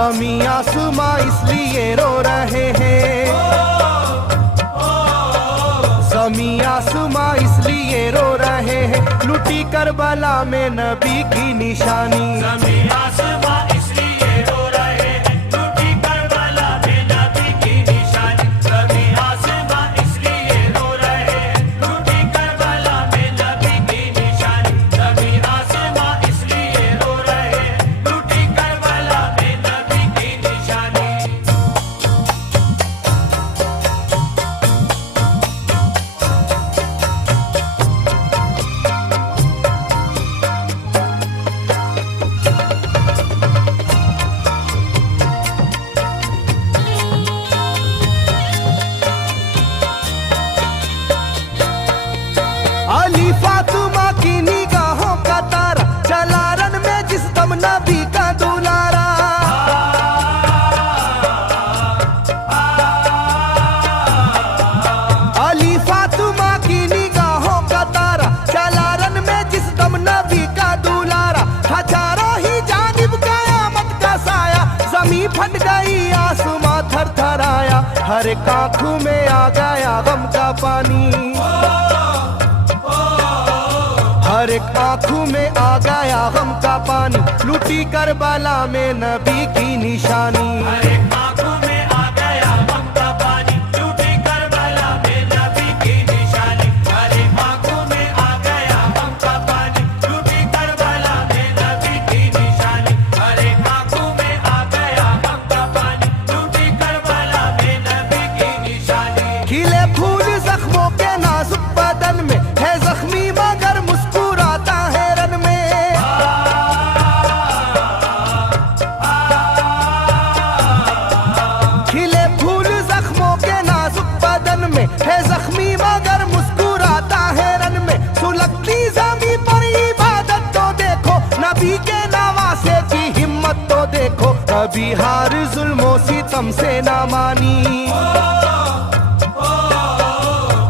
ज़मीं आसमां इसलिए रो रहे हैं, ज़मीं आसमां इसलिए रो रहे हैं, लुटी करबला में नबी की निशानी। ज़मीं आसमां इसलिए रो रहे हैं, लुटी करबला में नबी की निशानी। ज़मीं आसमां इसलिए रो रहे हैं, लुटी करबला में नबी की निशानी। ज़मीं आसमां इसलिए रो रहे हैं, लुटी करबला में नबी की निशानी। अली फातिमा की निगाहों का तारा, चला रन में जिस दम नबी का दुलारा। अली फातिमा की निगाहों का तारा, चला रन में जिस दम नबी का दुलारा। था चारों ही जानिब कयामत का साया, जमीन फट गई आसमां थर थर आया। हर एक आंखों में आ गया गम का पानी, हर एक आंखों में आ गया गम का पानी, लुटी करबला में नबी की निशानी। हर एक आंखों में आ गया गम का पानी, लुटी करबला में नबी की निशानी। हर एक आंखों में आ गया गम का पानी, लुटी करबला में नबी की निशानी। हर एक आंखों में आ गया गम का पानी, लुटी करबला में नबी की निशानी। खिले फूल जख्मों के नाजुक बदन में है जख्मी मगर मुस्कुराता है रन में। खिले फूल जख्मों के नाजुक बदन में है जख्मी मगर मुस्कुराता है रन में। सुलगती ज़मीं पर इबादत तो देखो, नबी के नवासे की हिम्मत तो देखो। कभी हार जुल्मों सितम से ना मानी,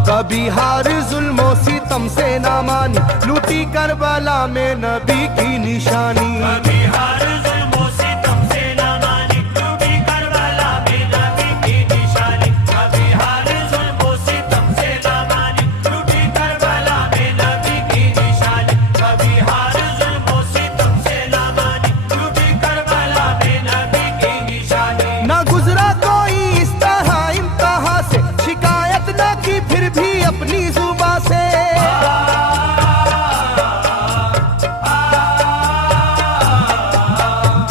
कभी हार जुल्मों सितम से ना मानी, लुटी करबला में नबी की निशानी। कभी हार जुल्मों सितम से ना मानी, लुटी करबला में नबी की निशानी। कभी हार जुल्मों सितम से ना मानी, लुटी करबला में नबी की निशानी। कभी हार जुल्मों सितम से ना मानी, लुटी करबला में नबी की निशानी। ना गुजरा कोई इस तरह इम्तिहा से, शिकायत न की फिर भी अपनी जुबां से।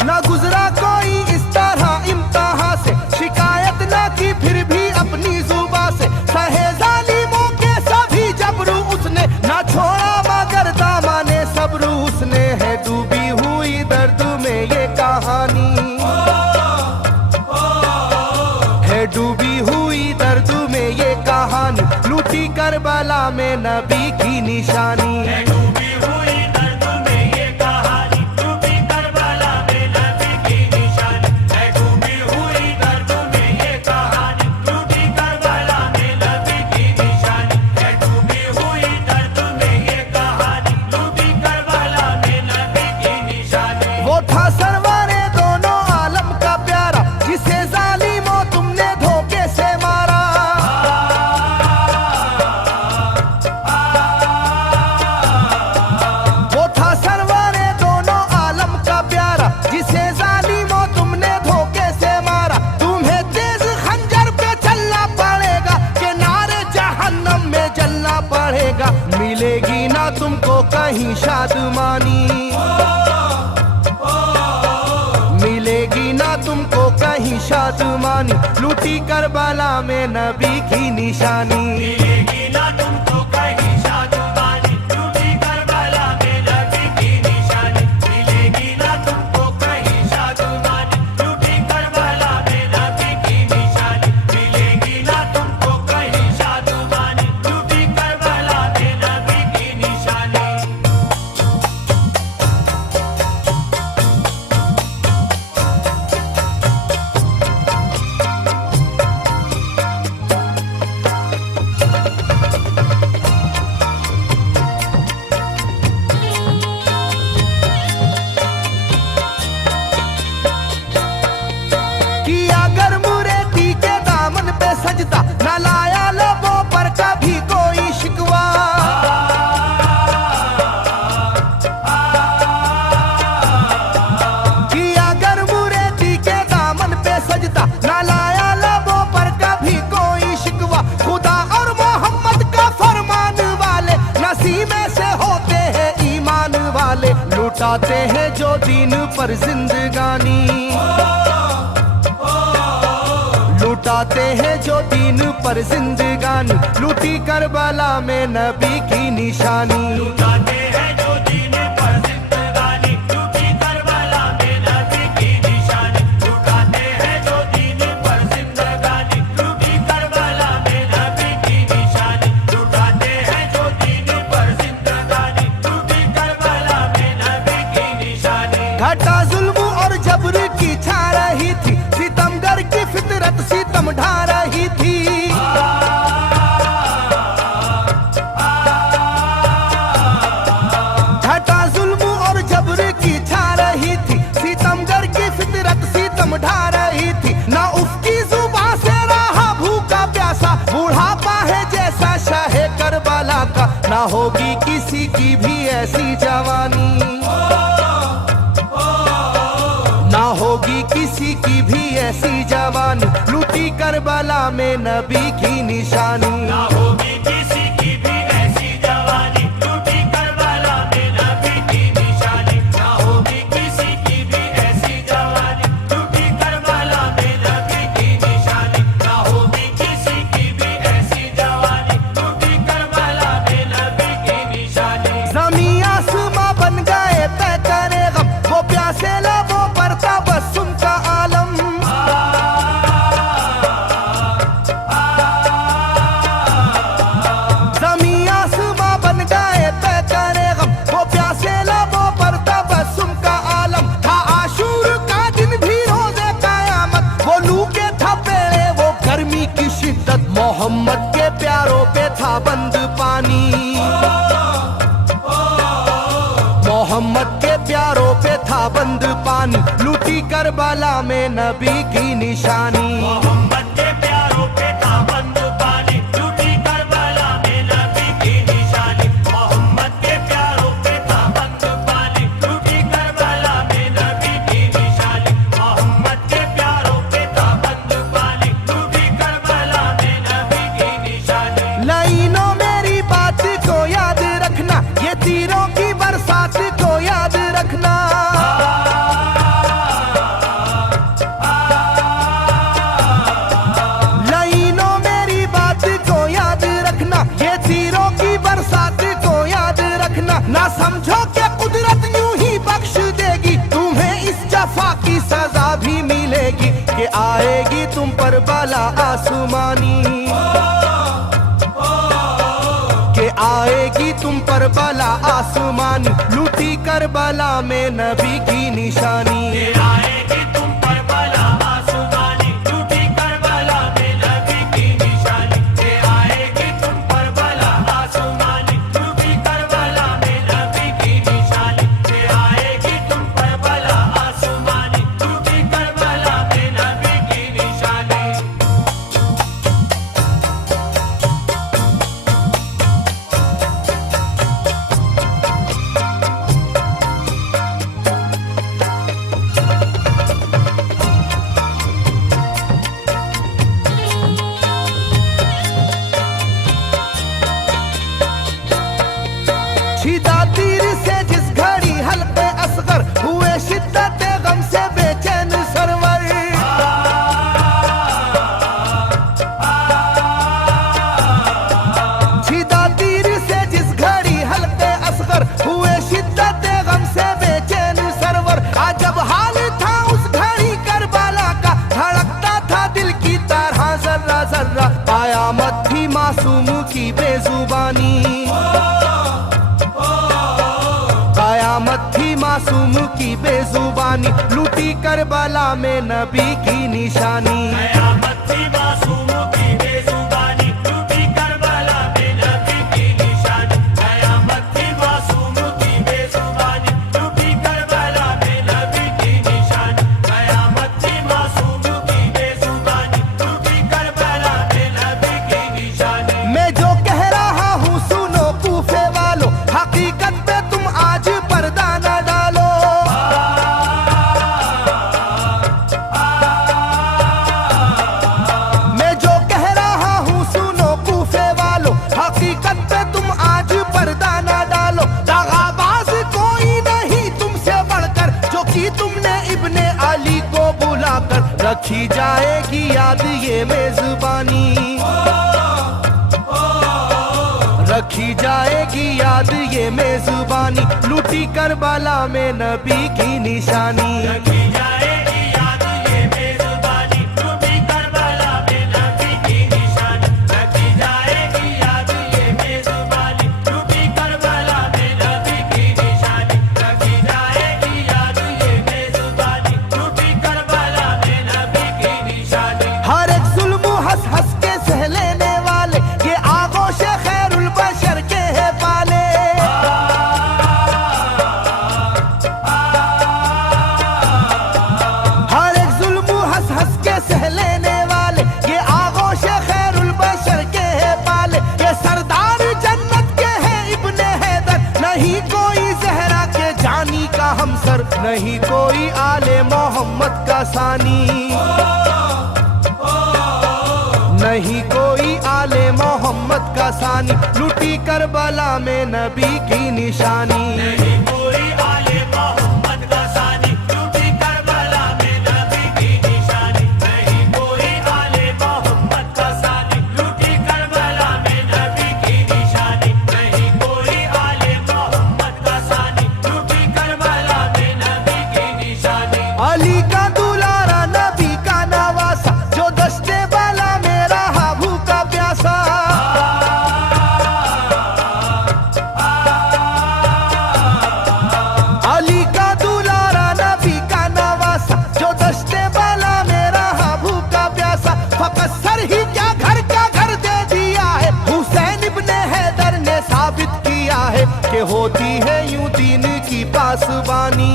ना गुजरा कोई इस तरह इम्तिहा से, शिकायत न की फिर भी अपनी जुबां से। सहे जालिमों के सभी जबरू उसने, ना छोड़ा मगर दामने सब्र उसने। है डूबी हुई दर्द में ये कहानी, है डूबी हुई दर्द में ये कहानी, लूटी करबला में नबी की निशानी। है डूबी हुई दर्द में ये कहानी, लुटी करबला में नबी की निशानी। है डूबी हुई दर्द में ये कहानी, लुटी करबला में नबी की निशानी। है डूबी हुई दर्द में ये कहानी, लुटी करबला में नबी की निशानी। वो था सरवारे दोनों आलम का प्यारा, जिसे जालिमों तुमने धोखे से मारा। वो था सरवारे दोनों आलम का प्यारा, जिसे जालिमों तुमने धोखे से मारा। तुम्हें तेज खंजर पे चलना पड़ेगा, कि नारे जहन्नम में जलना पड़ेगा। मिलेगी ना तुमको कहीं शादमानी, मिलेगी ना तुमको कहीं शादमानी, लूटी करबला में नबी की निशानी। मिलेगी ना तुमको कहीं शादमानी, लुटी करबला में नबी की निशानी। मिलेगी ना तुमको कहीं शादमानी, लुटी करबला में नबी की निशानी। मिलेगी ना तुमको कहीं शादमानी, लुटी करबला में नबी की निशानी। उसी में से होते हैं ईमान वाले, लुटाते हैं जो दीन पर जिंदगानी, लुटाते हैं जो दीन पर जिंदगानी, लूटी करबला में नबी की निशानी। लुटाते हैं जो दीन पर जिंदगानी, लूटी करबला में नबी की निशानी। लुटाते हैं जो दीन पर जिंदगानी, लूटी करबला में नबी की निशानी। लुटाते हैं जो दीन पर जिंदगानी, लूटी करबला में नबी की निशानी। घटा जुल्म और जबर की छा रही थी, सितमगर की फितरत सितम ढा रही थी। घटा जुल्म और जबर की छा रही थी, सितमगर की फितरत सितम ढा रही थी। ना उसकी जुबान से रहा भूखा प्यासा, बुढ़ापा है जैसा शाहे करबला का, ना होगी किसी की भी ऐसी जवानी, ना होगी किसी की भी ऐसी जवानी, लूटी करबला में नबी की निशानी। ना होगी किसी की भी ऐसी जवानी, लूटी करबला में नबी की निशानी। ना होगी किसी की भी ऐसी जवानी, लूटी करबला में नबी की निशानी। ना होगी किसी की भी ऐसी जवानी, लूटी करबला में नबी की निशानी। ज़मीं आसमां बन गए तय करे गम, वो प्यासे लबों पर तबस्सुम का आलम। ज़मीं आसमां बन गए तय करे गम, वो प्यासे लबों पर तबस्सुम का आलम। था आशूर का दिन भी रोज़े क़यामत, वो लू के थपेड़े वो गर्मी की शिद्दत, मोहम्मद के प्यारों पे था बंद पानी, मोहम्मद के प्यारों पे था बंद पानी, लूटी करबला में नबी की निशानी। मोहम्मद के प्यारों पे था बंद पानी, लूटी करबला में नबी की निशानी। मोहम्मद के प्यारों पे था बंद पानी, लूटी करबला में नबी की निशानी। मोहम्मद के प्यारों पे था बंद पानी, लूटी करबला में नबी की निशानी। लाइनों मेरी बात को याद रखना, ये तीरों की बरसात को याद रखना। लाइनों मेरी बात को याद रखना, ये तीरों की बरसात को याद रखना। ना समझो कि कुदरत यूं ही बख्श देगी, तुम्हें इस जफा की सजा भी मिलेगी, कि आएगी तुम पर बला आसमानी, के आएगी तुम पर बला आसमानी, लूटी करबला में नबी की निशानी। ये आएगी तुम पर बला आसमानी, लूटी करबला में नबी की निशानी। ये आएगी तुम पर बला आसमानी, लूटी करबला में नबी की निशानी। ये आएगी तुम पर बला आसमानी, लूटी करबला में नबी की निशानी। छिदा तीर से जिस घड़ी हल्के असगर हुए, शिद्दत गम से बेचैन सरवर। छिदा तीर से जिस घड़ी हल्के असगर हुए, शिद्दत गम से बेचैन सरवर। अजब हाल था उस घड़ी करबला का, धड़कता था दिल की तरह जर्रा जर्रा। कयामत थी मासूम की बेजुबानी, कयामत थी मासूम की बेजुबानी, लूटी करबला में नबी की निशानी। कयामत थी मासूम की बेजुबानी, लूटी करबला में नबी की निशानी। कयामत थी मासूम की बेजुबानी, लूटी करबला में नबी की निशानी। कयामत थी मासूम की बेजुबानी, लूटी करबला में नबी की निशानी। मैं जो कह रहा हूँ सुनो कूफे वालों, हकीकत पे तुम आज पर्दा न डालो। रखी जाएगी याद ये मेजबानी, रखी जाएगी याद ये मेजबानी, लूटी करबला में नबी की निशानी। रखी जाएगी याद ये मेजबानी, लूटी करबला में नबी की निशानी। रखी जाएगी याद ये मेजबानी, लूटी करबला में नबी की निशानी। रखी जाएगी याद ये मेजबानी, लूटी करबला में नबी की निशानी। हर एक जुल्म हंस हंस के सह लेने वाले, ये आगोश खैरुल बशर के है पाले। हर एक जुल्म हंस हंस के सह लेने वाले, ये आगोश खैरुल बशर के है पाले। ये सरदार जन्नत के है इब्ने हैदर, नहीं कोई जहरा के जानी का हमसर, नहीं कोई आले मोहम्मद का सानी, नहीं कोई आले मोहम्मद का सानी, लूटी करबला में नबी की निशानी। नहीं कोई आले मोहम्मद का सानी, लूटी करबला में नबी की निशानी। नहीं कोई आले मोहम्मद का सानी, लूटी करबला में नबी की निशानी। नहीं कोई आले मोहम्मद का सानी, लूटी करबला में नबी की निशानी। अली का दुलारा नबी का नवासा, जो दस्ते बाला में रहा भूखा प्यासा। अली का दुलारा नबी का नवासा, जो दस्ते बाला में रहा भूखा प्यासा। फकत सर ही क्या घर का घर दे दिया है, हुसैन इब्ने हैदर ने साबित किया है कि होती है यूं दीन की पासबानी,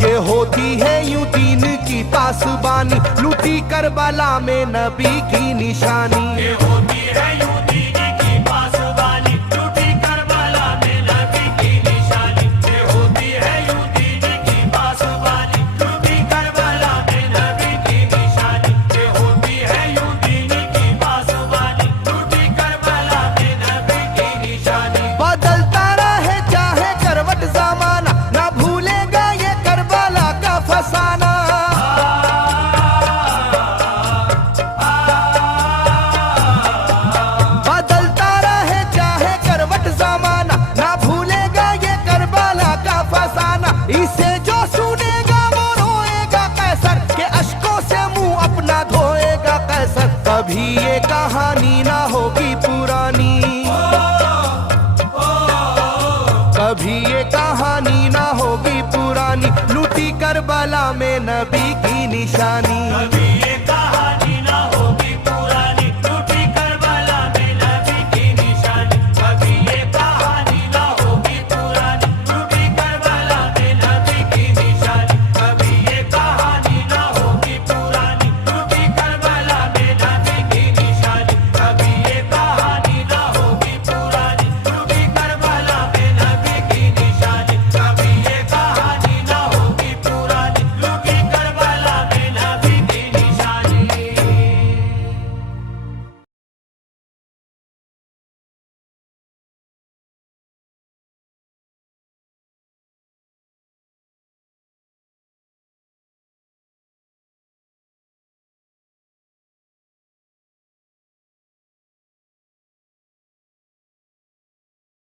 के होती है यूं दीन की पासबानी, लूटी करबला में नबी की निशानी। ये होती है यूं दीन की पासबानी, लूटी करबला में नबी की निशानी। ये होती है यूं दीन की पासबानी, लूटी करबला में नबी की निशानी। ये होती है यूं दीन की पासबानी, लूटी करबला में नबी की निशानी। बदलता रहे चाहे करवट जमाना, ना भूलेगा ये करबला का फसाना। बदलता रहे चाहे करवट जमाना, ना भूलेगा ये करबला का फसाना। इसे जो सुनेगा वो रोएगा कैसर, के अश्कों से मुंह अपना धोएगा कैसर। कभी ये कहानी ना होगी पुरानी, कभी ये कहानी ना होगी पुरानी, लूटी करबला में नबी की निशानी।